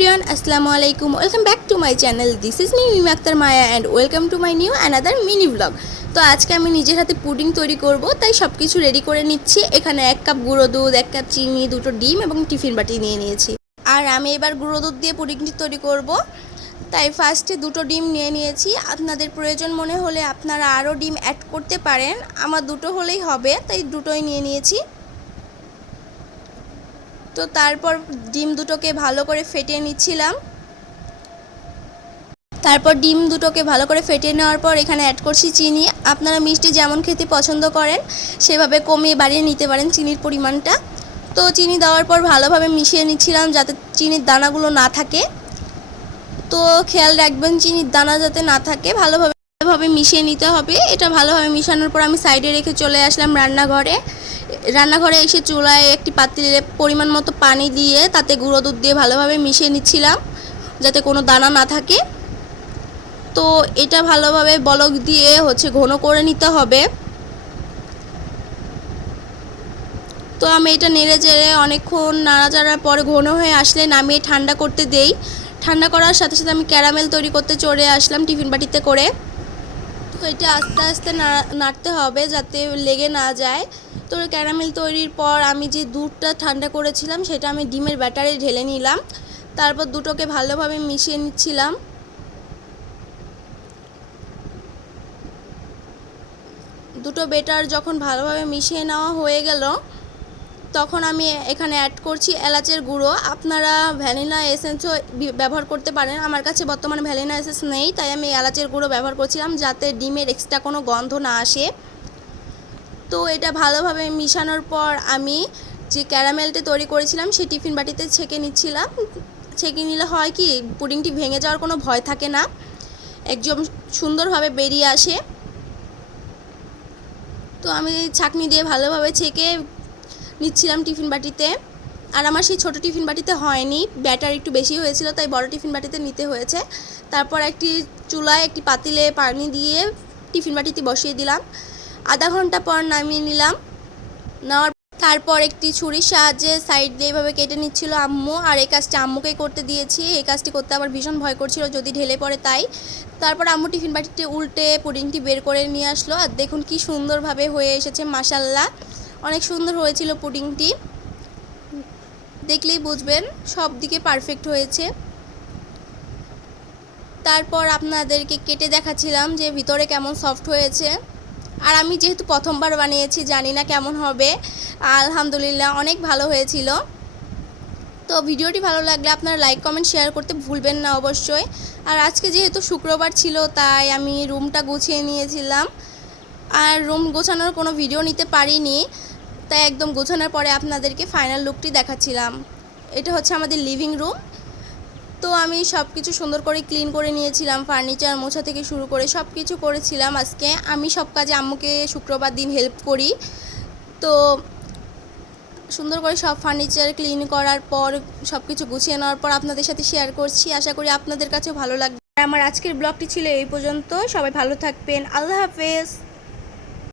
Everyone, আসসালামু আলাইকুম। Welcome back to my channel. This is me Mimi Akter Maya and welcome to my new another mini vlog. তো আজকে আমি নিজের হাতে পুডিং তৈরি করব, তাই সব কিছু রেডি করে নিচ্ছি। এখানে 1 কাপ গুঁড়ো দুধ, 1 কাপ চিনি, 2টো ডিম এবং টিফিন বাটি নিয়ে নিয়েছি। আর আমি এবার গুঁড়ো দুধ দিয়ে পুডিংটি তৈরি করব, তাই ফার্স্টে 2টো ডিম নিয়ে নিয়েছি। আপনাদের প্রয়োজন মনে হলে আপনারা আরও ডিম অ্যাড করতে পারেন, আমার 2টো হলেই হবে, তাই 2টোই নিয়ে নিয়েছি। তো তারপর ডিম দুটোকে ভালো করে ফেটিয়ে নিচ্ছিলাম। তারপর ডিম দুটোকে ভালো করে ফেটিয়ে নেওয়ার পর এখানে অ্যাড করছি চিনি। আপনারা মিষ্টি যেমন খেতে পছন্দ করেন সেভাবে কমিয়ে বাড়িয়ে নিতে পারেন চিনির পরিমাণটা। তো চিনি দেওয়ার পর ভালোভাবে মিশিয়ে নিচ্ছিলাম যাতে চিনির দানাগুলো না থাকে। তো খেয়াল রাখবেন চিনির দানা যাতে না থাকে, ভালোভাবে মিশিয়ে নিতে হবে। এটা ভালোভাবে মিশানোর পর আমি সাইডে রেখে চলে আসলাম রান্নাঘরে এসে চুলায় একটি পাতিলে পরিমাণ মতো পানি দিয়ে তাতে গুঁড়ো দুধ দিয়ে ভালোভাবে মিশিয়ে নিচ্ছিলাম যাতে কোনো দানা না থাকে। তো এটা ভালোভাবে বলক দিয়ে ঘন করে নিতে হবে। তো আমি এটা নেড়ে চেড়ে অনেকক্ষণ নাড়াচাড়ার পরে ঘন হয়ে আসলে নামিয়ে ঠান্ডা করতে দেই। ঠান্ডা করার সাথে সাথে আমি ক্যারামেল তৈরি করতে চলে আসলাম টিফিন বাটিতে করে। তো এটা আস্তে আস্তে নাড়তে হবে যাতে লেগে না যায়। তো ক্যারামেল তৈরির পর আমি যে দুধটা ঠান্ডা করেছিলাম সেটা আমি ডিমের ব্যাটারে ঢেলে নিলাম। তারপর দুটোকে ভালোভাবে মিশিয়ে নিচ্ছিলাম। দুটো ব্যাটার যখন ভালোভাবে মিশিয়ে নেওয়া হয়ে গেল তখন আমি এখানে অ্যাড করছি এলাচের গুঁড়ো। আপনারা ভ্যানিলা এসেন্সও ব্যবহার করতে পারেন। আমার কাছে বর্তমানে ভ্যানিলা এসেন্স নেই, তাই আমি এলাচের গুঁড়ো ব্যবহার করছিলাম যাতে ডিমের এক্সট্রা কোনো গন্ধ না আসে। তো এটা ভালোভাবে মিশানোর পর আমি যে ক্যারামেলটা তৈরি করেছিলাম সেই টিফিন বাটিতে ছেঁকে নিচ্ছিলাম। ছেঁকে নিলে হয় কি, পুডিংটি ভেঙে যাওয়ার কোনো ভয় থাকে না, একদম সুন্দরভাবে বেরিয়ে আসে। তো আমি ছাঁকনি দিয়ে ভালোভাবে ছেঁকে নিচ্ছিলাম টিফিন বাটিতে। আর আমার সেই ছোটো টিফিন বাটিতে হয়নি, ব্যাটার একটু বেশি হয়েছিল, তাই বড় টিফিন বাটিতে নিতে হয়েছে। তারপর একটি চুলায় একটি পাতিলে পানি দিয়ে টিফিন বাটিতে বসিয়ে দিলাম। আধা ঘন্টা পর নামিয়ে নিলাম। তারপর একটি ছুরির সাহায্যে সাইড দিয়ে এভাবে কেটে নিচ্ছিল আম্মু, আর এই কাজটি আম্মুকেই করতে দিয়েছি। এই কাজটি করতে আবার ভীষণ ভয় করছিল যদি ঢেলে পড়ে, তাই। তারপর আম্মু টিফিন বাটিতে উল্টে পুডিংটি বের করে নিয়ে আসলো। আর দেখুন কি সুন্দরভাবে হয়ে এসেছে, মাশাল্লাহ অনেক সুন্দর হয়েছিল পুডিংটি। দেখলেই বুঝবেন সব দিকে পারফেক্ট হয়েছে। তারপর আপনাদেরকে কেটে দেখাচ্ছিলাম যে ভিতরে কেমন সফট হয়েছে। আর আমি যেহেতু প্রথমবার বানিয়েছি জানি না কেমন হবে, আলহামদুলিল্লাহ অনেক ভালো হয়েছিল। তো ভিডিওটি ভালো লাগলে আপনারা লাইক কমেন্ট শেয়ার করতে ভুলবেন না অবশ্যই। আর আজকে যেহেতু শুক্রবার ছিল তাই আমি রুমটা গুছিয়ে নিয়েছিলাম, আর রুম গোছানোর কোনো ভিডিও নিতে পারিনি, তাই একদম গোছানোর পরে আপনাদেরকে ফাইনাল লুকটি দেখাচ্ছিলাম। এটা হচ্ছে আমাদের লিভিং রুম। তো আমি সব কিছু সুন্দর করে ক্লিন করে নিয়েছিলাম, ফার্নিচার মোছা থেকে শুরু করে সব কিছু করেছিলাম। আজকে আমি সব কাজে আম্মুকে শুক্রবার দিন হেল্প করি। তো সুন্দর করে সব ফার্নিচার ক্লিন করার পর সব কিছু গুছিয়ে নেওয়ার পর আপনাদের সাথে শেয়ার করছি। আশা করি আপনাদের কাছেও ভালো লাগবে। আমার আজকের ব্লগটি ছিল এই পর্যন্ত। সবাই ভালো থাকবেন। আল্লাহ হাফেজ।